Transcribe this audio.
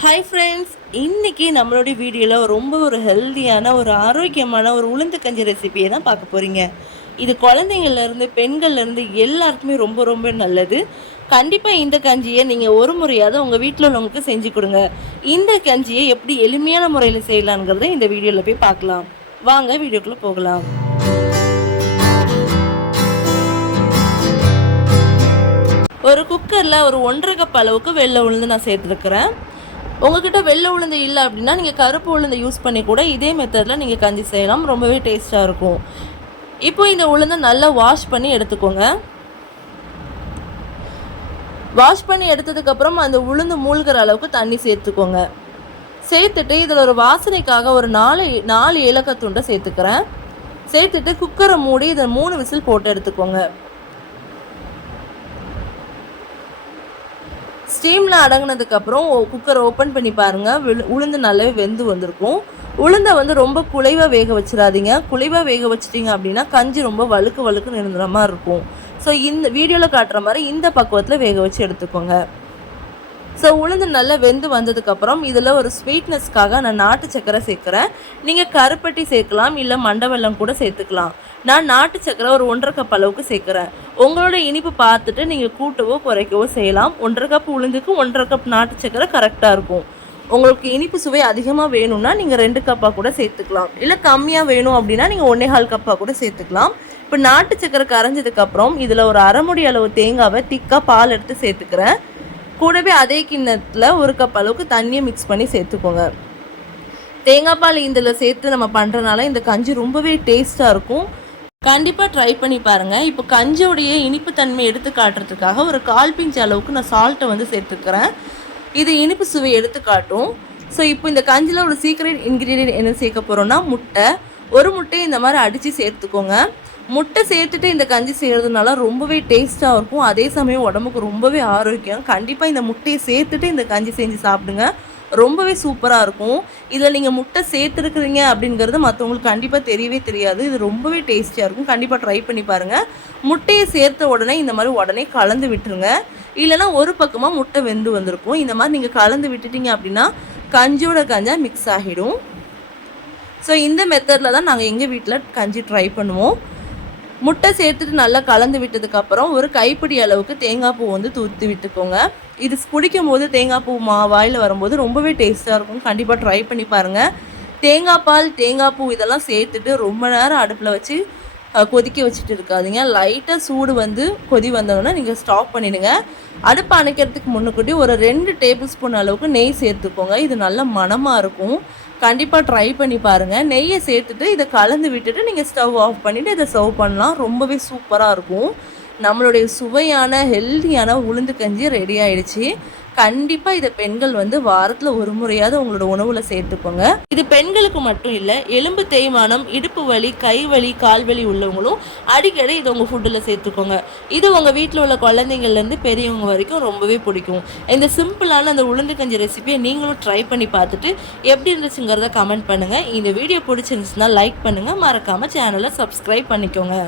Hi friends இன்றைக்கி நம்மளுடைய வீடியோவில் ரொம்ப ஒரு ஹெல்த்தியான ஒரு ஆரோக்கியமான ஒரு உளுந்து கஞ்சி ரெசிபியை தான் பார்க்க போகிறீங்க இது குழந்தைங்கள்லேருந்து பெண்கள்லேருந்து எல்லாருக்குமே ரொம்ப ரொம்ப நல்லது. கண்டிப்பாக இந்த கஞ்சியை நீங்கள் ஒரு முறையாவது உங்கள் வீட்டில் உள்ளவங்களுக்கு செஞ்சு கொடுங்க. இந்த கஞ்சியை எப்படி எளிமையான முறையில் செய்யலாங்கிறத இந்த வீடியோவில் போய் பார்க்கலாம். வாங்க வீடியோக்குள்ளே போகலாம். ஒரு குக்கரில் ஒரு ஒன்றரை கப் அளவுக்கு வெள்ளை உளுந்து நான் சேர்த்துருக்குறேன். உங்ககிட்ட வெள்ளை உளுந்து இல்லை அப்படின்னா நீங்கள் கருப்பு உளுந்து யூஸ் பண்ணி கூட இதே மெத்தடில் நீங்கள் கஞ்சி செய்யலாம். ரொம்பவே டேஸ்ட்டாக இருக்கும். இப்போ இந்த உளுந்தை நல்லா வாஷ் பண்ணி எடுத்துக்கோங்க. வாஷ் பண்ணி எடுத்ததுக்கப்புறம் அந்த உளுந்து மூழ்கிற அளவுக்கு தண்ணி சேர்த்துக்கோங்க. சேர்த்துட்டு இதில் ஒரு வாசனைக்காக ஒரு நாலு நாலு ஏலக்காய் துண்டை சேர்த்துக்கிறேன். சேர்த்துட்டு குக்கரை மூடி இதை மூணு விசில் போட்டு எடுத்துக்கோங்க. ஸ்டீமில் அடங்கினதுக்கப்புறம் குக்கரை ஓப்பன் பண்ணி பாருங்கள் உளுந்து நல்லாவே வெந்து வந்திருக்கும். உளுந்தை வந்து ரொம்ப குலைவாக வேக வச்சிடாதீங்க. குலைவாக வேக வச்சிட்டிங்க அப்படின்னா கஞ்சி ரொம்ப வழுக்கு வழுக்கு நிறுந்துற மாதிரி இருக்கும். ஸோ இந்த வீடியோவில் காட்டுற மாதிரி இந்த பக்குவத்தில் வேக வச்சு எடுத்துக்கோங்க. ஸோ உளுந்து நல்லா வெந்து வந்ததுக்கப்புறம் இதில் ஒரு ஸ்வீட்னஸ்க்காக நான் நாட்டு சக்கரை சேர்க்குறேன். நீங்கள் கருப்பட்டி சேர்க்கலாம் இல்லை மண்டவெல்லம் கூட சேர்த்துக்கலாம். நான் நாட்டு சக்கரை ஒரு ஒன்றரை கப் அளவுக்கு சேர்க்குறேன். உங்களோட இனிப்பு பார்த்துட்டு நீங்கள் கூட்டவோ குறைக்கவோ செய்யலாம். ஒன்றரை கப் உளுந்துக்கு ஒன்றரை கப் நாட்டு சக்கரை கரெக்டாக இருக்கும். உங்களுக்கு இனிப்பு சுவை அதிகமாக வேணும்னா நீங்கள் ரெண்டு கப்பாக கூட சேர்த்துக்கலாம். இல்லை கம்மியாக வேணும் அப்படின்னா நீங்கள் ஒன்றே கால் கப்பாக கூட சேர்த்துக்கலாம். இப்போ நாட்டு சக்கரை கரைஞ்சதுக்கப்புறம் இதில் ஒரு அரைமுடி அளவு தேங்காவை திக்காக பால் எடுத்து சேர்த்துக்கிறேன். கூடவே அதே கிண்ணத்தில் ஒரு கப் அளவுக்கு தண்ணியை மிக்ஸ் பண்ணி சேர்த்துக்கோங்க. தேங்காய் பால் இதில் சேர்த்து நம்ம பண்ணுறனால இந்த கஞ்சி ரொம்பவே டேஸ்ட்டாக இருக்கும். கண்டிப்பாக ட்ரை பண்ணி பாருங்கள் இப்போ கஞ்சியோடைய இனிப்பு தன்மை எடுத்து காட்டுறதுக்காக ஒரு கால் பிஞ்சு அளவுக்கு நான் சால்ட்டை வந்து சேர்த்துக்கிறேன். இது இனிப்பு சுவை எடுத்து காட்டும். ஸோ இப்போ இந்த கஞ்சியில் ஒரு சீக்ரெட் இன்க்ரீடியன்ட் என்ன சேர்க்க போகிறோன்னா முட்டை. ஒரு முட்டையை இந்த மாதிரி அடித்து சேர்த்துக்கோங்க. முட்டை சேர்த்துட்டு இந்த கஞ்சி செய்கிறதுனால ரொம்பவே டேஸ்ட்டாக இருக்கும். அதே சமயம் உடம்புக்கு ரொம்பவே ஆரோக்கியம். கண்டிப்பாக இந்த முட்டையை சேர்த்துட்டு இந்த கஞ்சி செஞ்சு சாப்பிடுங்க. ரொம்பவே சூப்பராக இருக்கும். இதில் நீங்கள் முட்டை சேர்த்துருக்குறீங்க அப்படிங்கிறது மற்றவங்களுக்கு கண்டிப்பாக தெரியவே தெரியாது. இது ரொம்பவே டேஸ்டியாக இருக்கும். கண்டிப்பாக ட்ரை பண்ணி பாருங்கள் முட்டையை சேர்த்த உடனே இந்த மாதிரி உடனே கலந்து விட்டுருங்க. இல்லைனா ஒரு பக்கமாக முட்டை வெந்து வந்திருக்கும். இந்த மாதிரி நீங்கள் கலந்து விட்டுட்டீங்க அப்படின்னா கஞ்சியோட கஞ்சா மிக்ஸ் ஆகிடும். ஸோ இந்த மெத்தடில் தான் நாங்கள் எங்கள் வீட்டில் கஞ்சி ட்ரை பண்ணுவோம். முட்டை சேர்த்துட்டு நல்லா கலந்து விட்டதுக்கப்புறம் ஒரு கைப்பிடி அளவுக்கு தேங்காய் பூ வந்து தூத்தி விட்டுக்கோங்க. இது குடிக்கும் போது தேங்காய் பூ மா வாயில் வரும்போது ரொம்பவே டேஸ்ட்டாக இருக்கும். கண்டிப்பாக ட்ரை பண்ணி பாருங்கள் தேங்காய் பால் தேங்காய் பூ இதெல்லாம் சேர்த்துட்டு ரொம்ப நேரம் அடுப்பில் வச்சு கொதிக்க வச்சுட்டு இருக்காதிங்க லைட்டாக சூடு வந்து கொதி வந்தோடனே நீங்கள் ஸ்டாப் பண்ணிவிடுங்க அடுப்பு அணைக்கிறதுக்கு முன்னுக்கூட்டி ஒரு ரெண்டு டேபிள் ஸ்பூன் அளவுக்கு நெய் சேர்த்துக்கோங்க. இது நல்ல மனமாக இருக்கும். கண்டிப்பாக ட்ரை பண்ணி பாருங்கள் நெய்யை சேர்த்துட்டு இதை கலந்து விட்டுட்டு நீங்கள் ஸ்டவ் ஆஃப் பண்ணிவிட்டு இதை சர்வ் பண்ணலாம். ரொம்பவே சூப்பராக இருக்கும். நம்மளுடைய சுவையான ஹெல்த்தியான உளுந்து கஞ்சி ரெடி ஆயிடுச்சு. கண்டிப்பாக இதை பெண்கள் வந்து வாரத்தில் ஒரு முறையாவது உங்களோட உணவில் சேர்த்துக்கோங்க. இது பெண்களுக்கு மட்டும் இல்லை எலும்பு தேய்மானம் இடுப்பு வலி கை வலி கால் வலி உள்ளவங்களும் அடிக்கடி இதை உங்கள் ஃபுட்டில் சேர்த்துக்கோங்க. இது உங்கள் வீட்டில் உள்ள குழந்தைங்கள்லேருந்து பெரியவங்க வரைக்கும் ரொம்பவே பிடிக்கும். இந்த சிம்பிளான அந்த உளுந்து கஞ்சி ரெசிபியை நீங்களும் ட்ரை பண்ணி பார்த்துட்டு எப்படி இருந்துச்சுங்கிறத கமெண்ட் பண்ணுங்கள் இந்த வீடியோ பிடிச்சிருந்துச்சுன்னா லைக் பண்ணுங்கள் மறக்காமல் சேனலை சப்ஸ்கிரைப் பண்ணிக்கோங்க.